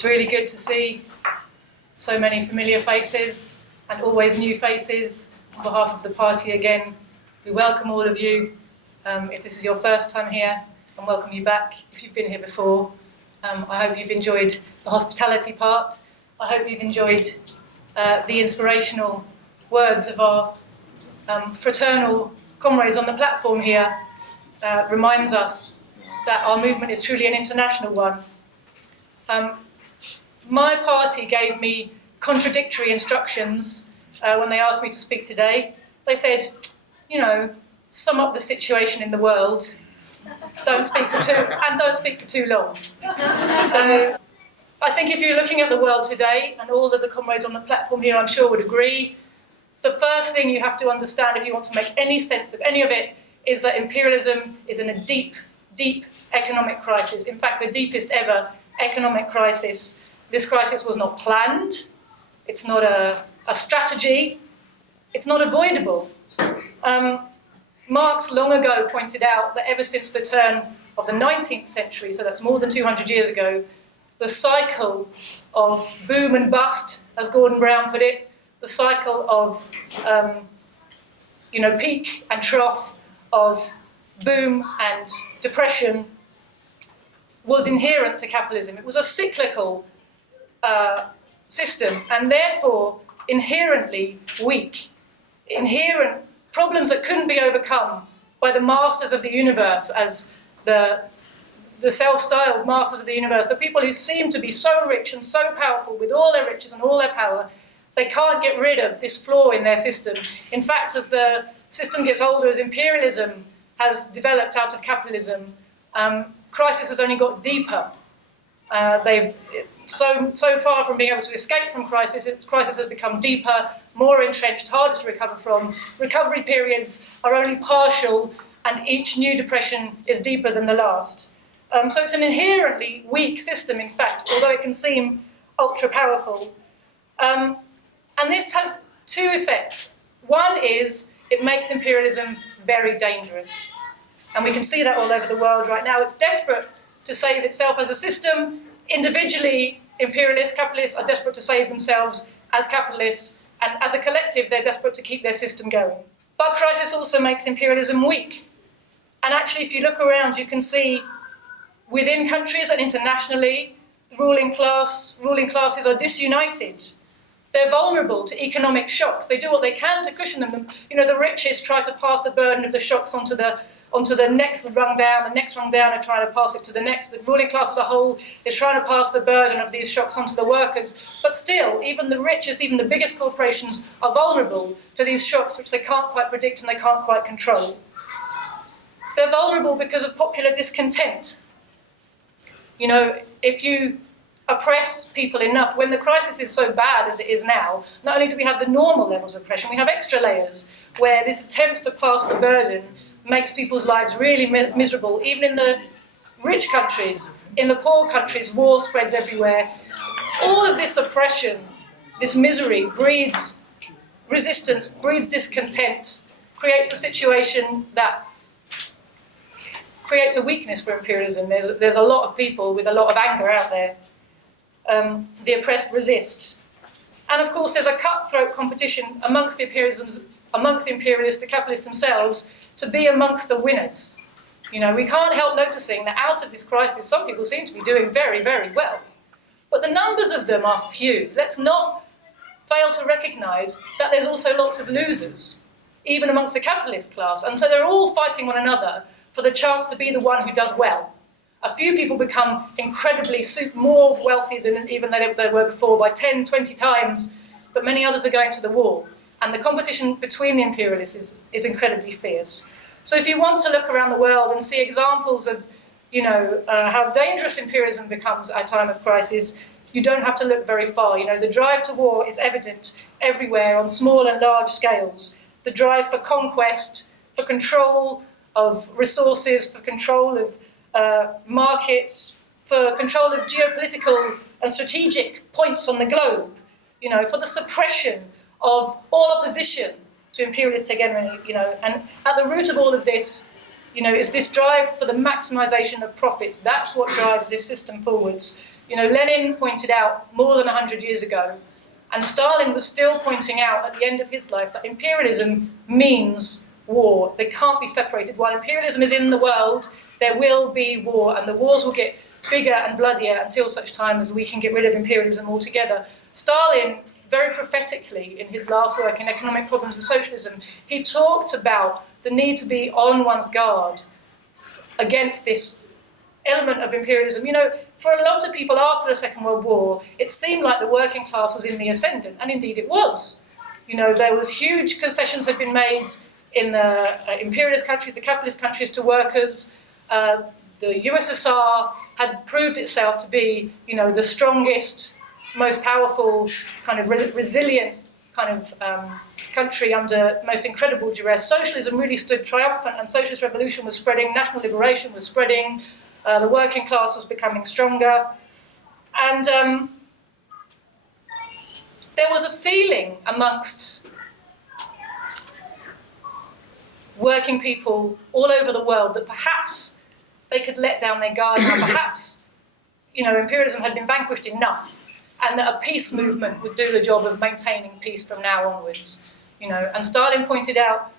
It's really good to see so many familiar faces and always new faces. On behalf of the party again, we welcome all of you. If this is your first time here, and welcome you back if you've been here before. I hope you've enjoyed the hospitality part. I hope you've enjoyed the inspirational words of our fraternal comrades on the platform here. Reminds us that our movement is truly an international one. My party gave me contradictory instructions when they asked me to speak today. They said, sum up the situation in the world, don't speak for too long. So I think if you're looking at the world today, and all of the comrades on the platform here I'm sure would agree, the first thing you have to understand if you want to make any sense of any of it is that imperialism is in a deep, deep economic crisis. In fact, the deepest ever economic crisis. This crisis was not planned, it's not a strategy, it's not avoidable. Marx long ago pointed out that ever since the turn of the 19th century, so that's more than 200 years ago, the cycle of boom and bust, as Gordon Brown put it, the cycle of peak and trough, of boom and depression, was inherent to capitalism. It was a cyclical system, and therefore inherently weak. Inherent problems that couldn't be overcome by the masters of the universe, as the self-styled masters of the universe, the people who seem to be so rich and so powerful with all their riches and all their power. They can't get rid of this flaw in their system. In fact, as the system gets older, as imperialism has developed out of capitalism, crisis has only got deeper. They've so far from being able to escape from crisis has become deeper, more entrenched, harder to recover from. Recovery periods are only partial, and each new depression is deeper than the last. So it's an inherently weak system, in fact, although it can seem ultra-powerful. And this has two effects. One is it makes imperialism very dangerous. And we can see that all over the world right now. It's desperate to save itself as a system. Individually, imperialists, capitalists are desperate to save themselves as capitalists, and as a collective, they're desperate to keep their system going. But crisis also makes imperialism weak. And actually, if you look around, you can see within countries and internationally, the ruling classes are disunited. They're vulnerable to economic shocks. They do what they can to cushion them. The richest try to pass the burden of the shocks onto the next rung down. The next rung down are trying to pass it to the next. The ruling class as a whole is trying to pass the burden of these shocks onto the workers. But still, even the richest, even the biggest corporations are vulnerable to these shocks which they can't quite predict and they can't quite control. They're vulnerable because of popular discontent. If you oppress people enough, when the crisis is so bad as it is now, not only do we have the normal levels of oppression, we have extra layers where this attempt to pass the burden makes people's lives really miserable. Even in the rich countries, in the poor countries, war spreads everywhere. All of this oppression, this misery, breeds resistance, breeds discontent, creates a situation that creates a weakness for imperialism. There's a lot of people with a lot of anger out there. The oppressed resist. And of course there's a cutthroat competition amongst the imperialists, the capitalists themselves, to be amongst the winners. We can't help noticing that out of this crisis, some people seem to be doing very, very well. But the numbers of them are few. Let's not fail to recognise that there's also lots of losers, even amongst the capitalist class. And so they're all fighting one another for the chance to be the one who does well. A few people become incredibly more wealthy than even they were before by 10, 20 times, but many others are going to the wall. And the competition between the imperialists is incredibly fierce. So if you want to look around the world and see examples of, how dangerous imperialism becomes at a time of crisis, you don't have to look very far. The drive to war is evident everywhere on small and large scales. The drive for conquest, for control of resources, for control of markets, for control of geopolitical and strategic points on the globe, for the suppression of all opposition to imperialist hegemony, and at the root of all of this, is this drive for the maximisation of profits. That's what drives this system forwards. Lenin pointed out more than 100 years ago, and Stalin was still pointing out at the end of his life, that imperialism means war. They can't be separated. While imperialism is in the world, there will be war, and the wars will get bigger and bloodier until such time as we can get rid of imperialism altogether. Stalin, very prophetically, in his last work, in Economic Problems of Socialism, he talked about the need to be on one's guard against this element of imperialism. For a lot of people after the Second World War, it seemed like the working class was in the ascendant, and indeed it was. There was huge concessions had been made in the imperialist countries, the capitalist countries, to workers. The USSR had proved itself to be, the strongest, most powerful, kind of resilient kind of country under most incredible duress. Socialism really stood triumphant, and socialist revolution was spreading, national liberation was spreading, the working class was becoming stronger. And there was a feeling amongst working people all over the world that perhaps they could let down their guard, and perhaps, imperialism had been vanquished enough, and that a peace movement would do the job of maintaining peace from now onwards. And Stalin pointed out,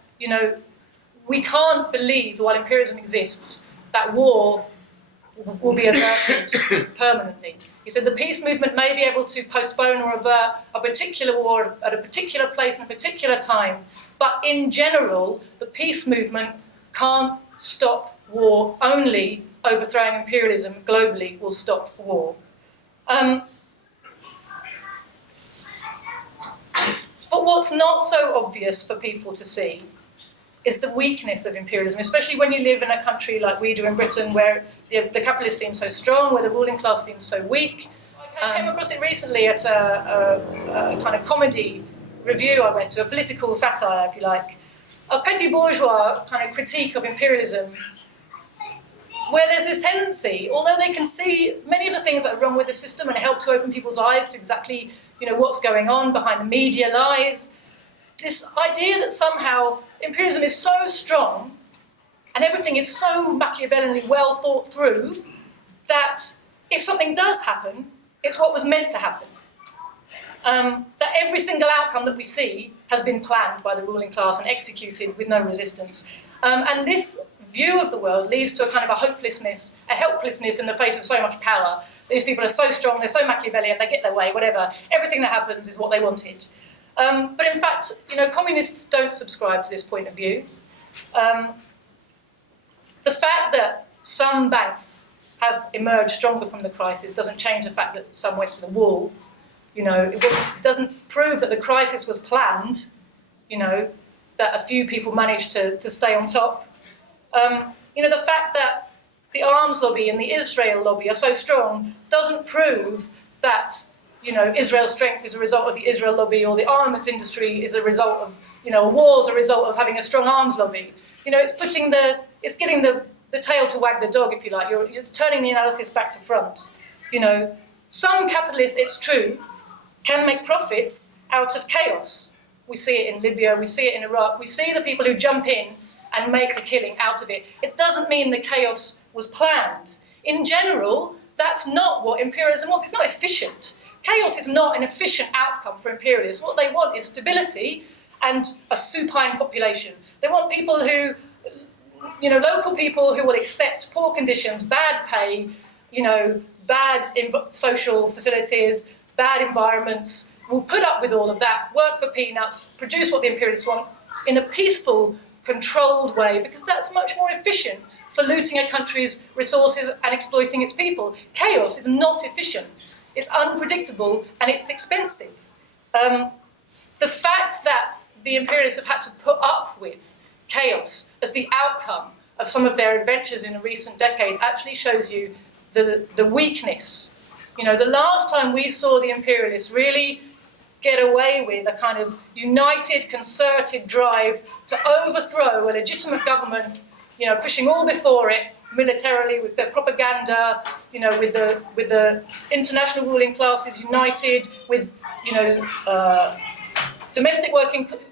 we can't believe that while imperialism exists, that war will be averted permanently. He said the peace movement may be able to postpone or avert a particular war at a particular place and a particular time, but in general, the peace movement can't stop war. Only overthrowing imperialism globally will stop war. But what's not so obvious for people to see is the weakness of imperialism, especially when you live in a country like we do in Britain, where the capitalists seem so strong, where the ruling class seems so weak. I came across it recently at a kind of comedy review I went to, a political satire, if you like, a petty bourgeois kind of critique of imperialism, where there's this tendency, although they can see many of the things that are wrong with the system and help to open people's eyes to exactly what's going on behind the media lies, this idea that somehow imperialism is so strong and everything is so Machiavellianly well thought through that if something does happen, it's what was meant to happen. That every single outcome that we see has been planned by the ruling class and executed with no resistance. And this view of the world leads to a kind of a hopelessness, a helplessness in the face of so much power. These people are so strong, they're so Machiavellian, they get their way, whatever. Everything that happens is what they wanted. But in fact, communists don't subscribe to this point of view. The fact that some banks have emerged stronger from the crisis doesn't change the fact that some went to the wall. It doesn't prove that the crisis was planned, that a few people managed to stay on top. The fact that the arms lobby and the Israel lobby are so strong doesn't prove that, Israel's strength is a result of the Israel lobby, or the armaments industry is a result of, a war's a result of having a strong arms lobby. It's getting the tail to wag the dog, if you like. You're turning the analysis back to front. Some capitalists, it's true, can make profits out of chaos. We see it in Libya, we see it in Iraq, we see the people who jump in and make a killing out of it. It doesn't mean the chaos was planned. In general, that's not what imperialism was. It's not efficient. Chaos is not an efficient outcome for imperialists. What they want is stability and a supine population. They want people who, local people who will accept poor conditions, bad pay, bad social facilities, bad environments, will put up with all of that, work for peanuts, produce what the imperialists want in a peaceful, controlled way, because that's much more efficient for looting a country's resources and exploiting its people. Chaos is not efficient. It's unpredictable and it's expensive. The fact that the imperialists have had to put up with chaos as the outcome of some of their adventures in the recent decades actually shows you the weakness. The last time we saw the imperialists really get away with a kind of united, concerted drive to overthrow a legitimate government, pushing all before it militarily with their propaganda, with the international ruling classes united, with domestic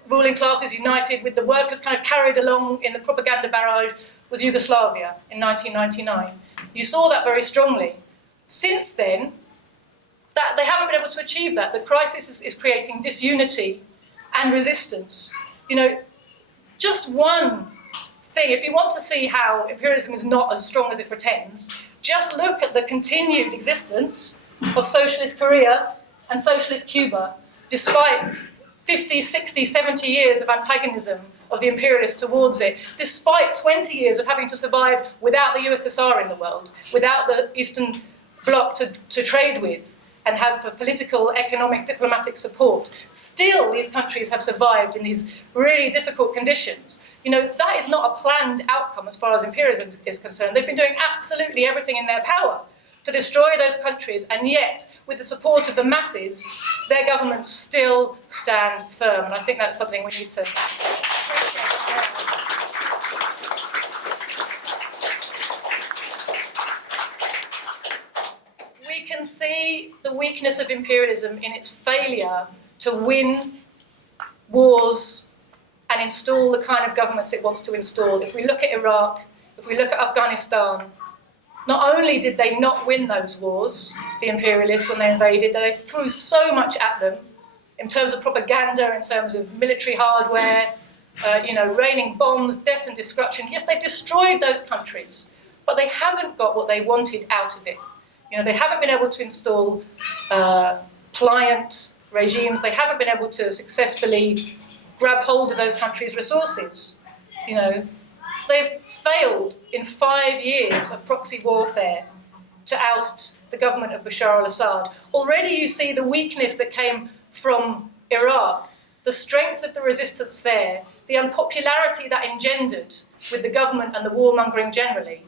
ruling classes united, with the workers kind of carried along in the propaganda barrage, was Yugoslavia in 1999. You saw that very strongly. Since then, to achieve that. The crisis is creating disunity and resistance. You know, just one thing, if you want to see how imperialism is not as strong as it pretends, just look at the continued existence of socialist Korea and socialist Cuba, despite 50, 60, 70 years of antagonism of the imperialists towards it, despite 20 years of having to survive without the USSR in the world, without the Eastern Bloc to trade with and have for political, economic, diplomatic support. Still, these countries have survived in these really difficult conditions. You know, that is not a planned outcome as far as imperialism is concerned. They've been doing absolutely everything in their power to destroy those countries, and yet, with the support of the masses, their governments still stand firm. And I think that's something we need to appreciate. We can see the weakness of imperialism in its failure to win wars and install the kind of governments it wants to install. If we look at Iraq, if we look at Afghanistan, not only did they not win those wars, the imperialists, when they invaded, they threw so much at them in terms of propaganda, in terms of military hardware, raining bombs, death and destruction. Yes, they destroyed those countries, but they haven't got what they wanted out of it. You know, they haven't been able to install pliant regimes. They haven't been able to successfully grab hold of those countries' resources. You know, they've failed in 5 years of proxy warfare to oust the government of Bashar al-Assad. Already you see the weakness that came from Iraq, the strength of the resistance there, the unpopularity that engendered with the government and the warmongering generally,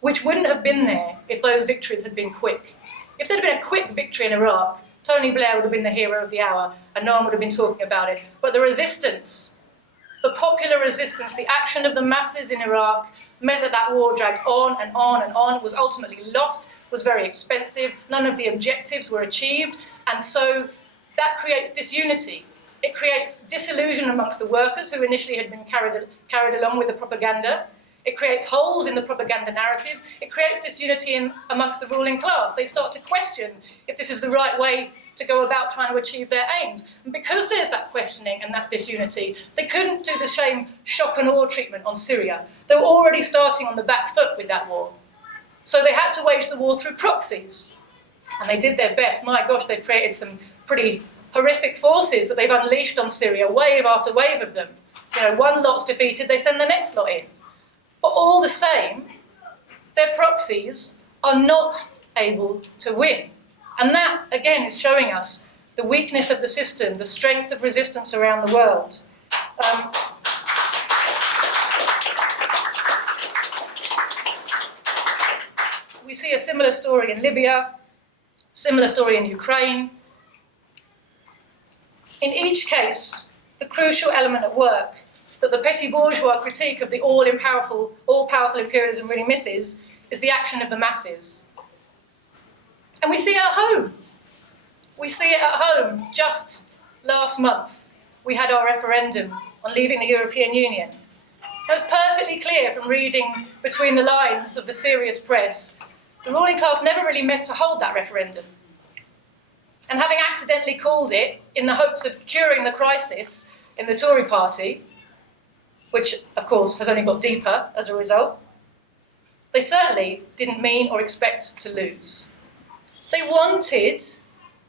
which wouldn't have been there if those victories had been quick. If there'd been a quick victory in Iraq, Tony Blair would have been the hero of the hour and no one would have been talking about it. But the resistance, the popular resistance, the action of the masses in Iraq meant that that war dragged on and on and on, was ultimately lost, was very expensive, none of the objectives were achieved, and so that creates disunity. It creates disillusion amongst the workers who initially had been carried along with the propaganda. It creates holes in the propaganda narrative. It creates disunity amongst the ruling class. They start to question if this is the right way to go about trying to achieve their aims. And because there's that questioning and that disunity, they couldn't do the same shock and awe treatment on Syria. They were already starting on the back foot with that war. So they had to wage the war through proxies. And they did their best. My gosh, they've created some pretty horrific forces that they've unleashed on Syria, wave after wave of them. You know, one lot's defeated, they send the next lot in. But all the same, their proxies are not able to win. And that, again, is showing us the weakness of the system, the strength of resistance around the world. We see a similar story in Libya, similar story in Ukraine. In each case, the crucial element at work that the petty bourgeois critique of the all-powerful imperialism really misses is the action of the masses. And we see it at home. We see it at home. Just last month, we had our referendum on leaving the European Union. It was perfectly clear from reading between the lines of the serious press, the ruling class never really meant to hold that referendum. And having accidentally called it in the hopes of curing the crisis in the Tory party, which, of course, has only got deeper as a result, they certainly didn't mean or expect to lose. They wanted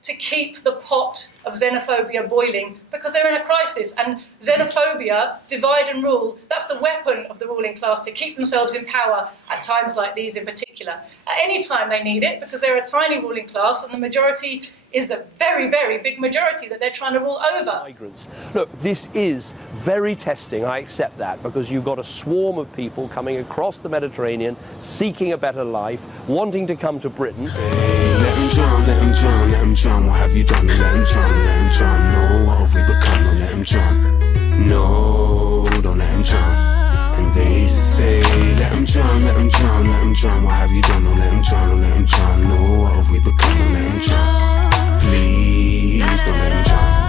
to keep the pot of xenophobia boiling because they're in a crisis, and xenophobia, divide and rule, that's the weapon of the ruling class to keep themselves in power at times like these in particular. At any time they need it because they're a tiny ruling class and the majority is a very, very big majority that they're trying to rule over. Migrants. Look, this is very testing, I accept that, because you've got a swarm of people coming across the Mediterranean, seeking a better life, wanting to come to Britain. Let him drown, let him drown, let him drown. What have you done? Let him drown, let him drown. No, what have we become? Don't let him drown. No, don't let him drown. And they say, let him drown, let him drown, let him drown. What have you done? Don't let him drown, don't let him drown. No, what have we become? Don't let him drown. Please don't let him drown.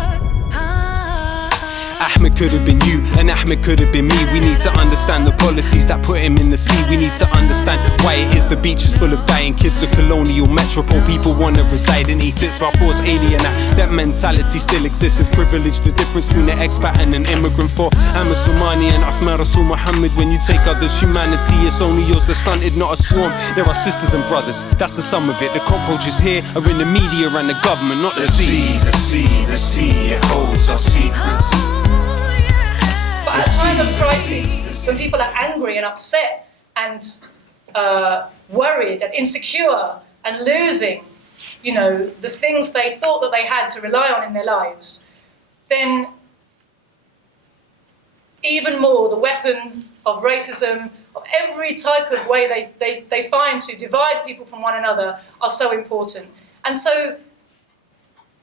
Ahmed could have been you, and And Ahmed could have been me. We need to understand the policies that put him in the sea. We need to understand why it is the beach is full of dying kids. A colonial metropole people wanna reside in. He fits by force alien. That mentality still exists as privilege. The difference between an expat and an immigrant. For I'm a Somali and Ahmed Rasul Muhammad. When you take others' humanity, it's only yours that's stunted, not a swarm. There are sisters and brothers, that's the sum of it. The cockroaches here are in the media and the government, not the sea. The sea, it holds our secrets. But at a time of crisis, when people are angry and upset and worried and insecure and losing, you know, the things they thought that they had to rely on in their lives, then even more the weapon of racism, of every type of way they find to divide people from one another are so important. And so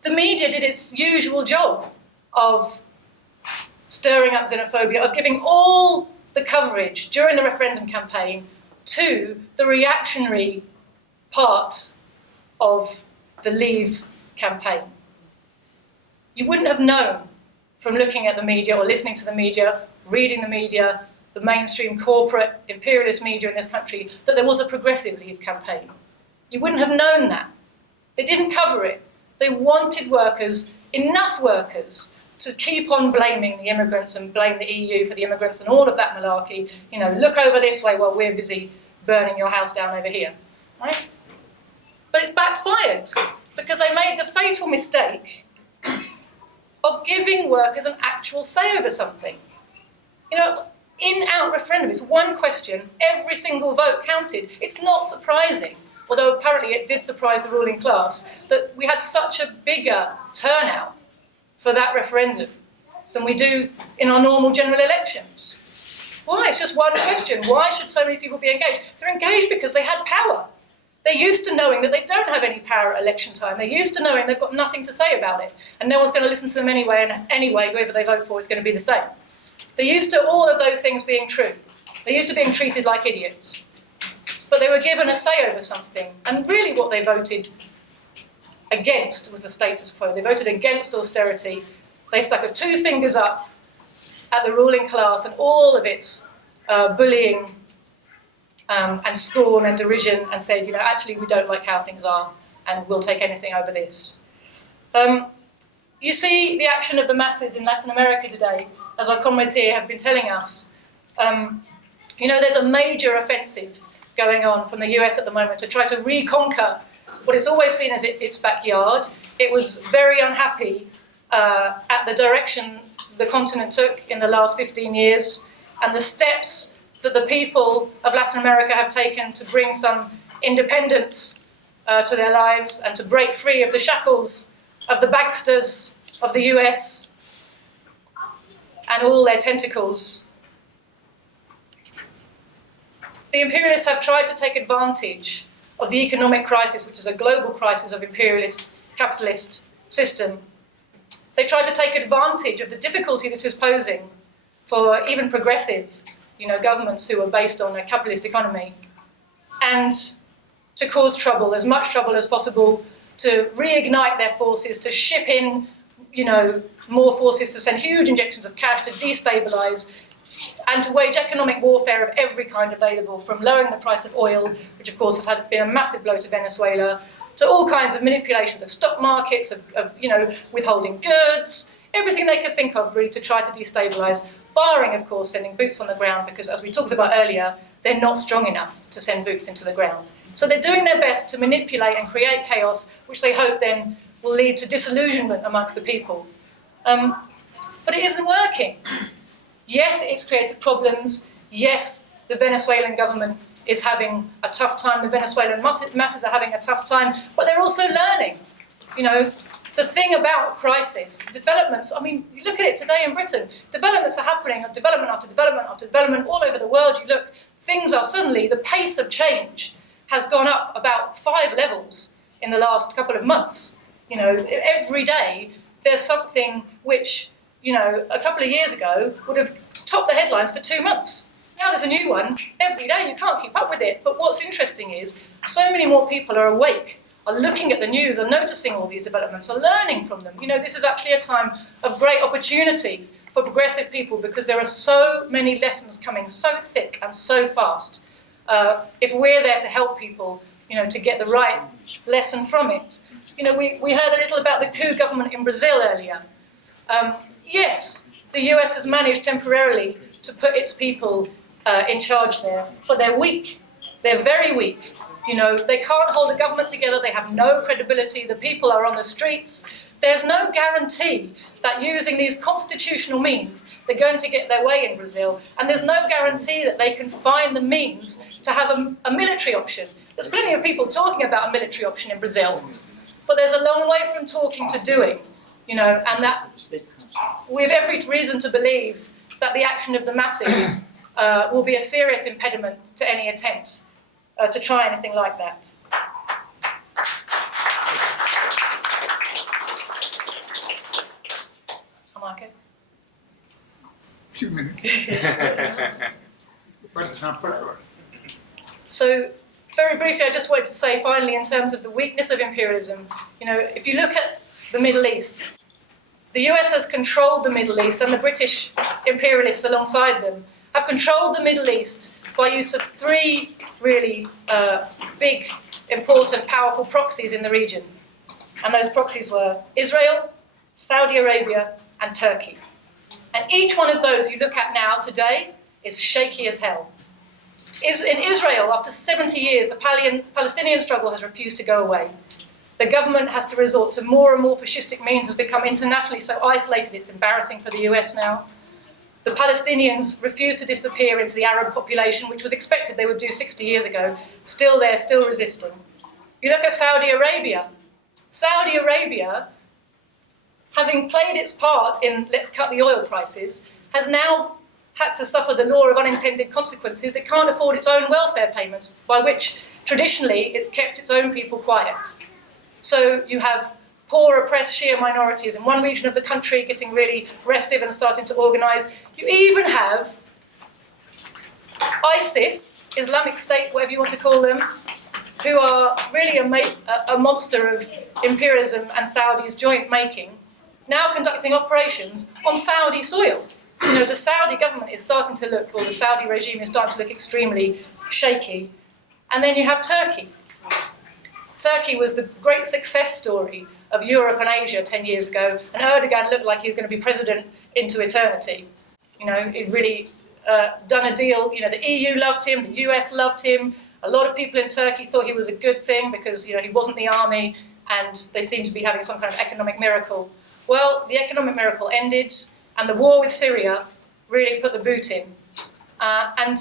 the media did its usual job of stirring up xenophobia, of giving all the coverage during the referendum campaign to the reactionary part of the Leave campaign. You wouldn't have known from looking at the media or listening to the media, reading the media, the mainstream corporate imperialist media in this country, that there was a progressive Leave campaign. You wouldn't have known that. They didn't cover it. They wanted workers, enough workers, to keep on blaming the immigrants and blame the EU for the immigrants and all of that malarkey. You know, look over this way while we're busy burning your house down over here, right? But it's backfired because they made the fatal mistake of giving workers an actual say over something. You know, in-out referendum, it's one question, every single vote counted. It's not surprising, although apparently it did surprise the ruling class, that we had such a bigger turnout for that referendum than we do in our normal general elections. Why? It's just one question. Why should so many people be engaged? They're engaged because they had power. They're used to knowing that they don't have any power at election time. They're used to knowing they've got nothing to say about it, and no one's going to listen to them anyway, and anyway, whoever they vote for is going to be the same. They're used to all of those things being true. They're used to being treated like idiots. But they were given a say over something, and really what they voted against was the status quo. They voted against austerity. They stuck their two fingers up at the ruling class and all of its bullying and scorn and derision, and said, you know, actually we don't like how things are and we'll take anything over this. You see the action of the masses in Latin America today, as our comrades here have been telling us. You know, there's a major offensive going on from the US at the moment to try to reconquer what it's always seen as its backyard. It was very unhappy at the direction the continent took in the last 15 years and the steps that the people of Latin America have taken to bring some independence to their lives and to break free of the shackles of the backsters of the US and all their tentacles. The imperialists have tried to take advantage of the economic crisis, which is a global crisis of imperialist capitalist system. They tried to take advantage of the difficulty this is posing for even progressive, you know, governments who are based on a capitalist economy, and to cause trouble, as much trouble as possible, to reignite their forces, to ship in, you know, more forces, to send huge injections of cash, to destabilise, and to wage economic warfare of every kind available, from lowering the price of oil, which of course has been a massive blow to Venezuela, to all kinds of manipulations of stock markets, of you know, withholding goods, everything they could think of really to try to destabilise, barring of course sending boots on the ground, because as we talked about earlier, they're not strong enough to send boots into the ground. So they're doing their best to manipulate and create chaos, which they hope then will lead to disillusionment amongst the people. But it isn't working. Yes, it's created problems. Yes, the Venezuelan government is having a tough time. The Venezuelan masses are having a tough time, but they're also learning. You know, the thing about crisis, developments, I mean, you look at it today in Britain, developments are happening, development after development after development, all over the world. You look, things are suddenly, the pace of change has gone up about 5 levels in the last couple of months. You know, every day there's something which, you know, a couple of years ago would have topped the headlines for 2 months. Now there's a new one every day. You can't keep up with it. But what's interesting is so many more people are awake, are looking at the news, are noticing all these developments, are learning from them. You know, this is actually a time of great opportunity for progressive people, because there are so many lessons coming so thick and so fast. If we're there to help people, to get the right lesson from it. We heard a little about the coup government in Brazil earlier. Yes, the US has managed temporarily to put its people in charge there, but they're weak. They're very weak. They can't hold a government together. They have no credibility. The people are on the streets. There's no guarantee that using these constitutional means, they're going to get their way in Brazil. And there's no guarantee that they can find the means to have a military option. There's plenty of people talking about a military option in Brazil, but there's a long way from talking to doing, and that we have every reason to believe that the action of the masses will be a serious impediment to any attempt to try anything like that. Am I okay? Few minutes. But it's not forever. So, very briefly, I just wanted to say finally, in terms of the weakness of imperialism, if you look at the Middle East, the US has controlled the Middle East, and the British imperialists alongside them have controlled the Middle East by use of three really big, important, powerful proxies in the region. And those proxies were Israel, Saudi Arabia, and Turkey. And each one of those you look at now, today, is shaky as hell. In Israel, after 70 years, the Palestinian struggle has refused to go away. The government has to resort to more and more fascistic means, has become internationally so isolated it's embarrassing for the US now. The Palestinians refuse to disappear into the Arab population, which was expected they would do 60 years ago. Still there, still resisting. You look at Saudi Arabia. Saudi Arabia, having played its part in let's cut the oil prices, has now had to suffer the law of unintended consequences. It can't afford its own welfare payments, by which traditionally it's kept its own people quiet. So you have poor, oppressed Shia minorities in one region of the country getting really restive and starting to organise. You even have ISIS, Islamic State, whatever you want to call them, who are really a monster of imperialism and Saudi's joint making, now conducting operations on Saudi soil. The Saudi government is starting to look, or the Saudi regime is starting to look extremely shaky. And then you have Turkey. Turkey was the great success story of Europe and Asia 10 years ago, and Erdogan looked like he was going to be president into eternity. He'd really done a deal. The EU loved him, the US loved him. A lot of people in Turkey thought he was a good thing because he wasn't the army, and they seemed to be having some kind of economic miracle. Well, the economic miracle ended, and the war with Syria really put the boot in. And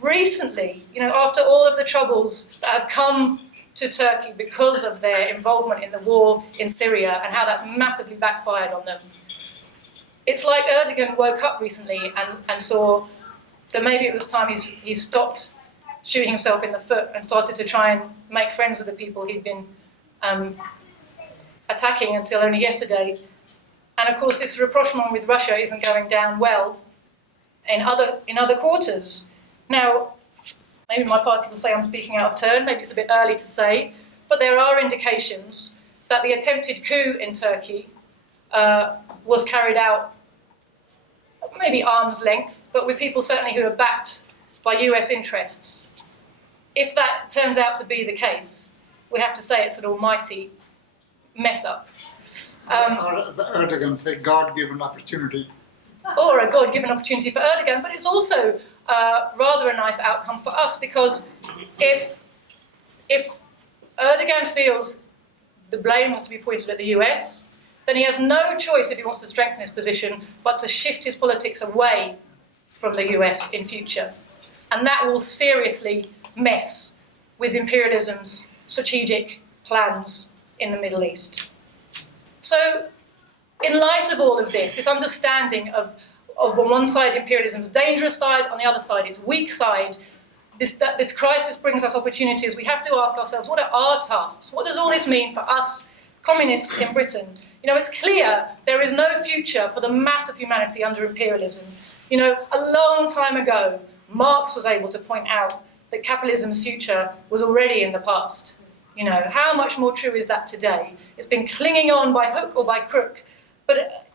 recently, after all of the troubles that have come to Turkey because of their involvement in the war in Syria and how that's massively backfired on them, it's like Erdogan woke up recently and saw that maybe it was time he stopped shooting himself in the foot and started to try and make friends with the people he'd been attacking until only yesterday. And of course, this rapprochement with Russia isn't going down well in other quarters. Now, maybe my party will say I'm speaking out of turn, maybe it's a bit early to say, but there are indications that the attempted coup in Turkey was carried out maybe arm's length, but with people certainly who are backed by US interests. If that turns out to be the case, we have to say it's an almighty mess up. Or as Erdogan say, God-given opportunity. Or a God-given opportunity for Erdogan, but it's also rather a nice outcome for us, because if Erdogan feels the blame has to be pointed at the US, then he has no choice, if he wants to strengthen his position, but to shift his politics away from the US in future. And that will seriously mess with imperialism's strategic plans in the Middle East. So, in light of all of this understanding of on one side imperialism's dangerous side, on the other side its weak side, this crisis brings us opportunities. We have to ask ourselves, what are our tasks? What does all this mean for us, communists in Britain? It's clear there is no future for the mass of humanity under imperialism. A long time ago, Marx was able to point out that capitalism's future was already in the past. How much more true is that today? It's been clinging on by hook or by crook. But,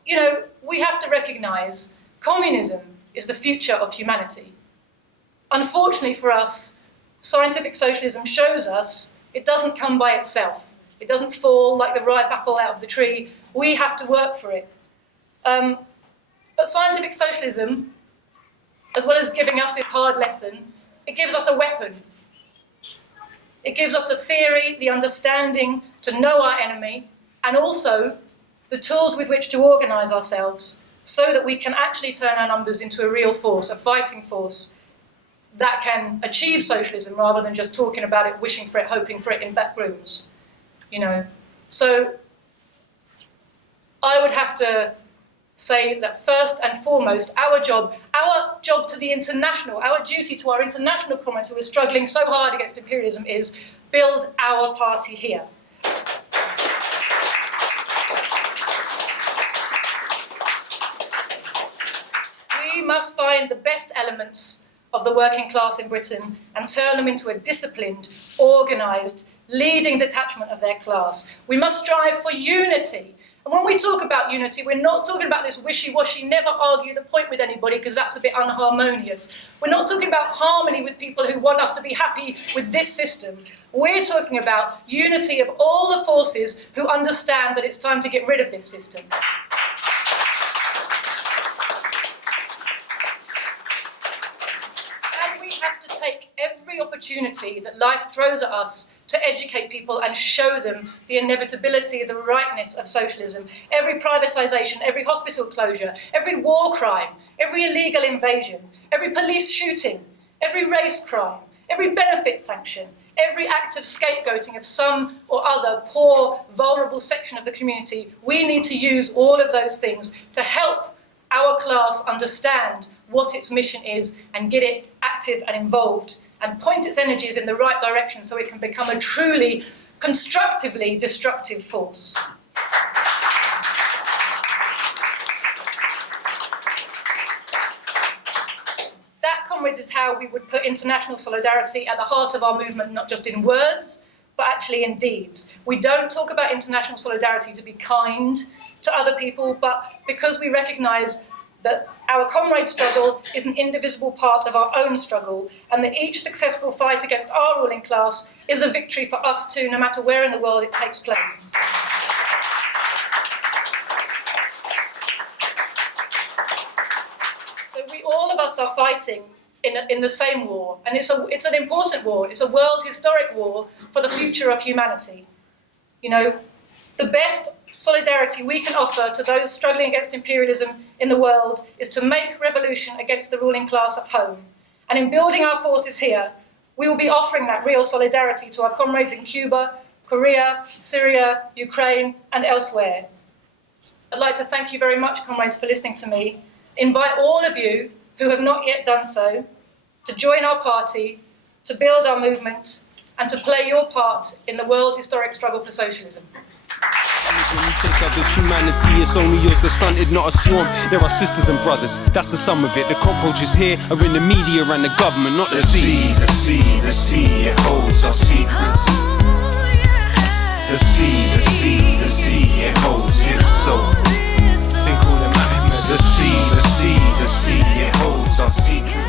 we have to recognise communism is the future of humanity. Unfortunately for us, scientific socialism shows us it doesn't come by itself. It doesn't fall like the ripe apple out of the tree. We have to work for it. But scientific socialism, as well as giving us this hard lesson, it gives us a weapon. It gives us the theory, the understanding to know our enemy, and also the tools with which to organise ourselves so that we can actually turn our numbers into a real force, a fighting force that can achieve socialism rather than just talking about it, wishing for it, hoping for it in back rooms. So I would have to say that first and foremost, our job to the international, our duty to our international comrades who are struggling so hard against imperialism is build our party here. We must find the best elements of the working class in Britain and turn them into a disciplined, organised, leading detachment of their class. We must strive for unity. And when we talk about unity, we're not talking about this wishy-washy, never argue the point with anybody because that's a bit unharmonious. We're not talking about harmony with people who want us to be happy with this system. We're talking about unity of all the forces who understand that it's time to get rid of this system. And we have to take every opportunity that life throws at us to educate people and show them the inevitability, the rightness of socialism. Every privatisation, every hospital closure, every war crime, every illegal invasion, every police shooting, every race crime, every benefit sanction, every act of scapegoating of some or other poor, vulnerable section of the community, we need to use all of those things to help our class understand what its mission is and get it active and involved and point its energies in the right direction so it can become a truly constructively destructive force. That, comrades, is how we would put international solidarity at the heart of our movement, not just in words, but actually in deeds. We don't talk about international solidarity to be kind to other people, but because we recognise that our comrade struggle is an indivisible part of our own struggle, and that each successful fight against our ruling class is a victory for us too, no matter where in the world it takes place. So all of us are fighting in the same war, and it's an important war. It's a world historic war for the future of humanity. The best solidarity we can offer to those struggling against imperialism in the world is to make revolution against the ruling class at home. And in building our forces here, we will be offering that real solidarity to our comrades in Cuba, Korea, Syria, Ukraine, and elsewhere. I'd like to thank you very much, comrades, for listening to me. Invite all of you who have not yet done so to join our party, to build our movement, and to play your part in the world historic struggle for socialism. When you take up this humanity, it's only yours that's stunted, not a swarm. There are sisters and brothers, that's the sum of it. The cockroaches here are in the media and the government, not the sea. The sea, it holds our secrets. The sea, it holds his soul. Think all the man. The sea, it holds our secrets.